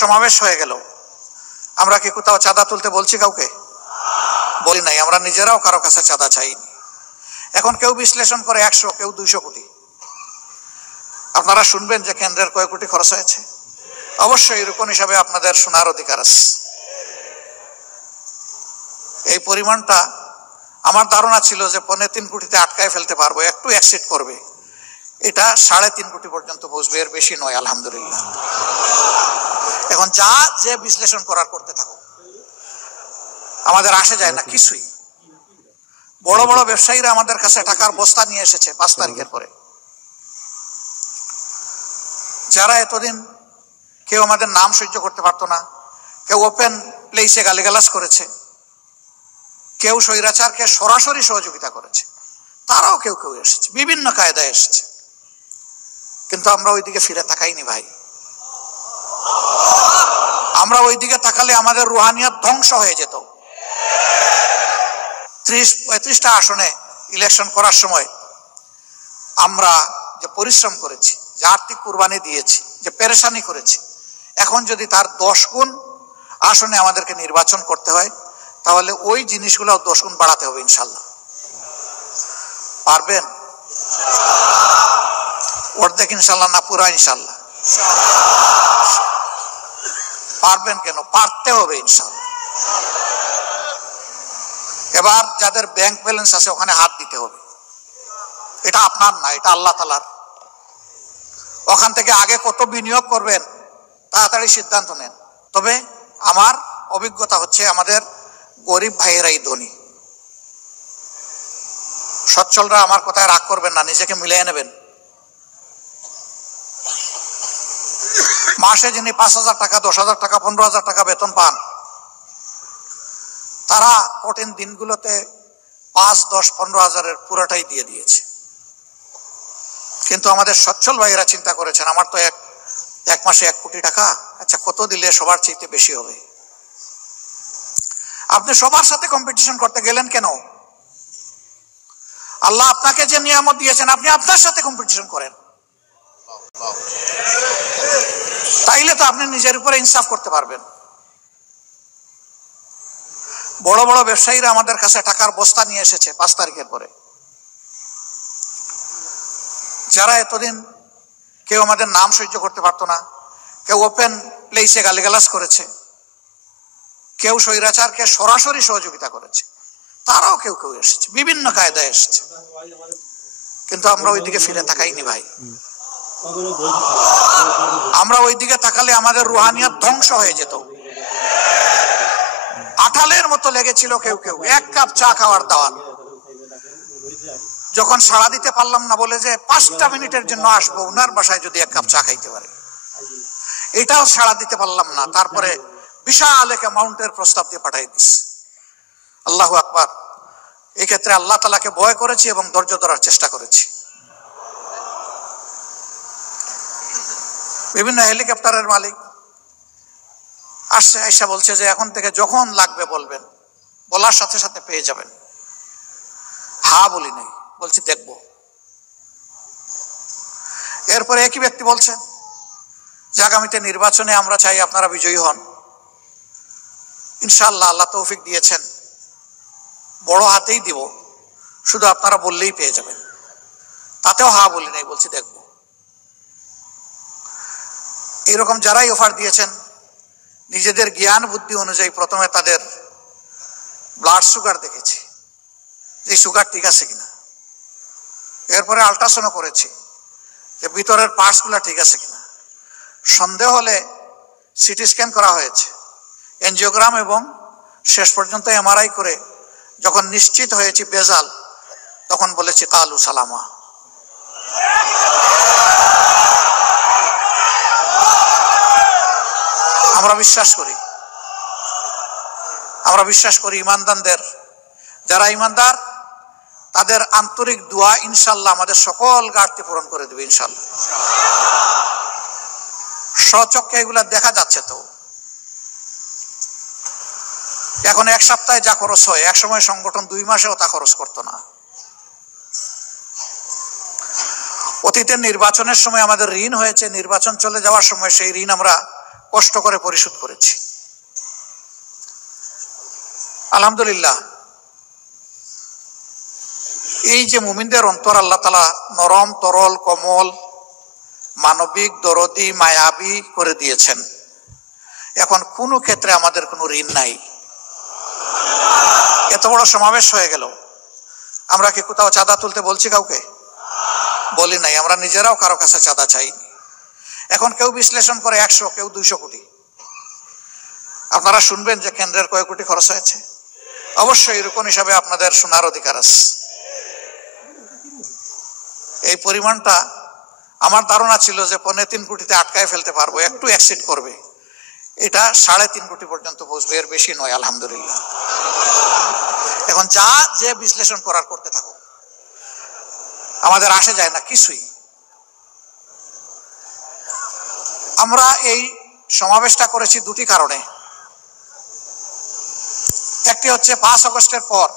সমাবেশ হয়ে গেল, আমরা কি কোথাও চাঁদা তুলতে বলছি? কাউকে বলি নাই। আমরা নিজেরাও কারো কাছে চাঁদা চাইনি। এখন কেউ বিশ্লেষণ করে 100, কেউ 200 কোটি। আপনারা শুনবেন যে কেন্দ্রের কয় কোটি খরচ হয়েছে। অবশ্যই এরকম হিসাবে আপনাদের শোনার অধিকার আছে। এই পরিমাণটা আমার ধারণা ছিল যে 3.25 কোটিতে আটকায় ফেলতে পারবো, একটু এক্সিট করবে। এটা 3.5 কোটি পর্যন্ত পৌঁছবে, এর বেশি নয় আলহামদুলিল্লাহ। এখন যা যে বিশ্লেষণ করার করতে থাকো, আমাদের আসে যায় না কিছুই। বড় বড় ব্যবসায়ীরা আমাদের কাছে টাকার বস্তা নিয়ে এসেছে 5 তারিখের পরে। যারা এতদিন কেউ আমাদের নাম সহ্য করতে পারতো না, কেউ ওপেন প্লেসে গালিগালাজ করেছে, কেউ স্বৈরাচারকে সরাসরি সহযোগিতা করেছে, তারাও কেউ কেউ এসেছে, বিভিন্ন কায়দায় এসেছে। কিন্তু আমরা ওইদিকে ফিরে তাকাইনি ভাই। আমরা ওইদিকে তাকালে আমাদের রুহানিয়ত ধ্বংস হয়ে যেত। 30-35টা আসনে ইলেকশন করার সময় আমরা যে পরিশ্রম করেছি, যে আর্থিক কুরবানি দিয়েছি, যে পেরেশানি করেছি, এখন যদি তার 10 গুণ আসনে আমাদেরকে নির্বাচন করতে হয়, তাহলে ওই জিনিসগুলো 10 গুণ বাড়াতে হবে ইনশাল্লাহ। পারবেন? অর্ধেক ইনশাল্লাহ না পুরা ইনশাল্লাহ? পারবেন কেন? পারতে হবে ইনশাল্লাহ। এবার যাদের ব্যাংক ব্যালেন্স আছে ওখানে হাত দিতে হবে। এটা আপনার না, এটা আল্লাহ তাআলার। ওখান থেকে আগে কত বিনিয়োগ করবেন তাড়াতাড়ি সিদ্ধান্ত নেন। তবে আমার অভিজ্ঞতা হচ্ছে আমাদের গরিব ভাইয়েরাই ধনী। সচ্ছলরা আমার কথায় রাগ করবেন না, নিজেকে মিলিয়ে নেবেন। মাসে যিনি 5,000 টাকা, 10,000 টাকা, 15,000 টাকা বেতন পান, তারা কঠিন দিনগুলোতে 5, 10, 15,000-এর পুরোটাই দিয়ে দিয়েছে। কিন্তু আমাদের সচ্ছল ভাইয়েরা চিন্তা করেছেন, আমার তো এক মাসে 1 কোটি টাকা, আচ্ছা কত দিলে সবার চাইতে বেশি হবে? আপনি সবার সাথে কম্পিটিশন করতে গেলেন কেন? আল্লাহ আপনাকে যে নিয়ামত দিয়েছেন, আপনি আপনার সাথে কম্পিটিশন করেন। তাইলে তো আপনি নিজের উপরে ইনসাফ করতে পারবেন। বড় বড় ব্যবসায়ীরা আমাদের কাছে টাকার বস্তা নিয়ে এসেছে 5 তারিখের পরে। যারা এতদিন কেউ আমাদের নাম সহ্য করতে পারতো না, কেউ ওপেন প্লেসে গালিগালাজ করেছে, কেউ স্বৈরাচারকে সরাসরি সহযোগিতা করেছে, তারাও কেউ কেউ এসেছে, বিভিন্ন কায়দায় এসেছে। কিন্তু আমরা ওইদিকে ফিরে তাকাইনি ভাই। আমরা ওইদিকে তাকালে আমাদের রুহানিয়ত ধ্বংস হয়ে যেত। আঠালের মতো লেগেছিল কেউ কেউ 1 কাপ চা খাওয়ার দাওয়াত। যখন সাড়া দিতে পারলাম না বলে যে 5টা মিনিটের জন্য আসবো, ওনার বাসায় যদি 1 কাপ চা খাইতে পারে, এটাও সাড়া দিতে পারলাম না। তারপরে বিশাল এক অ্যামাউন্টের প্রস্তাব দিয়ে পাঠাই দিচ্ছে। আল্লাহু আকবার। এই ক্ষেত্রে আল্লাহ তাআলাকে ভয় করেছি এবং ধৈর্য ধরার চেষ্টা করেছি। বিভিন্ন হেলিকপ্টারের মালিক আসছে, আয়সা বলছে যে এখন থেকে যখন লাগবে বলবেন, বলার সাথে সাথে পেয়ে যাবেন। হ্যাঁ বলি নাই, বলছি দেখব। এরপরে একই ব্যক্তি বলছেন যে আগামীতে নির্বাচনে আমরা চাই আপনারা বিজয়ী হন। ইনশাআল্লাহ আল্লাহ তৌফিক দিয়েছেন, বড় হাতেই দিব, শুধু আপনারা বললেই পেয়ে যাবেন। তাতেও হ্যাঁ বলি নাই, বলছি দেখব। এইরকম যারাই অফার দিয়েছেন, নিজেদের জ্ঞান বুদ্ধি অনুযায়ী প্রথমে তাদের ব্লাড সুগার দেখেছি, যে সুগার ঠিক আছে কিনা। এরপরে আল্ট্রাসাউন্ড করেছি যে ভিতরের পার্টস গুলা ঠিক আছে কিনা। সন্দেহ হলে সিটি স্ক্যান করা হয়েছে, এনজিওগ্রাম, এবং শেষ পর্যন্ত এমআরআই করে যখন নিশ্চিত হয়েছি বেজাল, তখন বলেছি কালু সালামা। আমরা বিশ্বাস করি ইমানদারদের, যারা ইমানদার তাদের আন্তরিক দোয়া ইনশাল্লাহ আমাদের সকল ঘাটতি পূরণ করে দেবে ইনশাল্লাহ। স্বচক্ষে এগুলা দেখা যাচ্ছে। তো এখন 1 সপ্তাহে যা খরচ হয়, এক সময় সংগঠন 2 মাসেও তা খরচ করতো না। অতীতের নির্বাচনের সময় আমাদের ঋণ হয়েছে, নির্বাচন চলে যাওয়ার সময় সেই ঋণ আমরা কষ্ট করে পরিশোধ করেছি। আলহামদুলিল্লাহ, এই যে মুমিনদের অন্তর আল্লাহ তাআলা নরম, তরল, কোমল, মানবিক, দরদি, মায়াবী করে দিয়েছেন, এখন কোনো ক্ষেত্রে আমাদের কোনো ঋণ নাই। এত বড় সমাবেশ হয়ে গেল, আমরা কি কোথাও চাঁদা তুলতে বলছি? কাউকে বলি নাই। আমরা নিজেরাও কারো কাছে চাঁদা চাইনি। এখন কেউ বিশ্লেষণ করে 100, কেউ 200 কোটি। আপনারা শুনবেন যে কেন্দ্রের কয় কোটি খরচ হয়েছে। অবশ্যই এরকম হিসাবে আপনাদের শোনার অধিকার আছে। এই পরিমাণটা আমার ধারণা ছিল যে 3.25 কোটিতে আটকায় ফেলতে পারবো, একটু এক্সিড করবে। এটা 3.5 কোটি পর্যন্ত পৌঁছবে, এর বেশি নয়। আলহামদুলিল্লাহ। এখন যা যে বিশ্লেষণ করার করতে থাকো, আমাদের আসে যায় না কিছুই। আমরা এই সমাবেশটা করেছি দুটি কারণে। একটি হচ্ছে 5 আগস্টের পর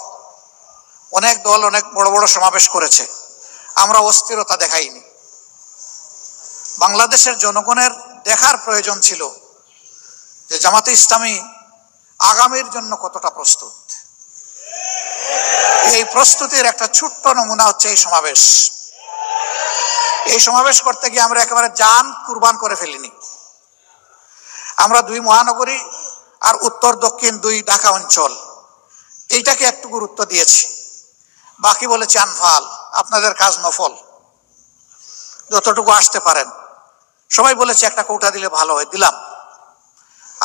অনেক দল অনেক বড় বড় সমাবেশ করেছে, আমরা অস্থিরতা দেখাইনি। বাংলাদেশের জনগণের দেখার প্রয়োজন ছিল যে জামাতে ইসলামী আগামীর জন্য কতটা প্রস্তুত। এই প্রস্তুতির একটা ছোট্ট নমুনা হচ্ছে এই সমাবেশ। এই সমাবেশ করতে গিয়ে আমরা একেবারে জান কুরবান করে ফেলিনি। আমরা 2 মহানগরী আর উত্তর দক্ষিণ 2 ঢাকা অঞ্চল, এইটাকে একটু গুরুত্ব দিয়েছি। বাকি বলেছি আনফাল, আপনাদের কাজ নফল, যতটুকু আসতে পারেন। সবাই বলেছে একটা কোটা দিলে ভালো হয়, দিলাম।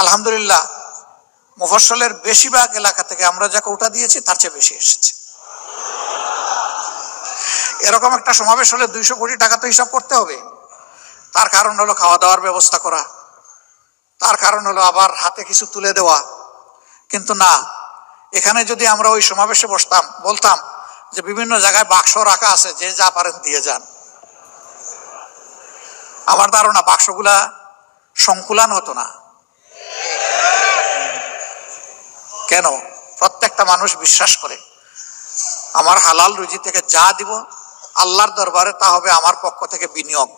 আলহামদুলিল্লাহ, মুফস্সলের বেশিরভাগ এলাকা থেকে আমরা যা কোটা দিয়েছি তার চেয়ে বেশি এসেছে। এরকম একটা সমাবেশ হলে 200 কোটি টাকা তো হিসাব করতে হবে। তার কারণ হলো খাওয়া দাওয়ার ব্যবস্থা করা, তার কারণ হলো আবার হাতে কিছু তুলে দেওয়া। কিন্তু না, এখানে যদি আমরা ওই সমাবেশে বসতাম, বলতাম যে বিভিন্ন জায়গায় বাক্স রাখা আছে, যে যা পারেন দিয়ে যান, আমার ধারণা বাক্সগুলা সংকুলান হতো না। কেন? প্রত্যেকটা মানুষ বিশ্বাস করে আমার হালাল রুজি থেকে যা দিব আল্লাহর দরবারে তা হবে আমার পক্ষ থেকে বিনিয়োগ।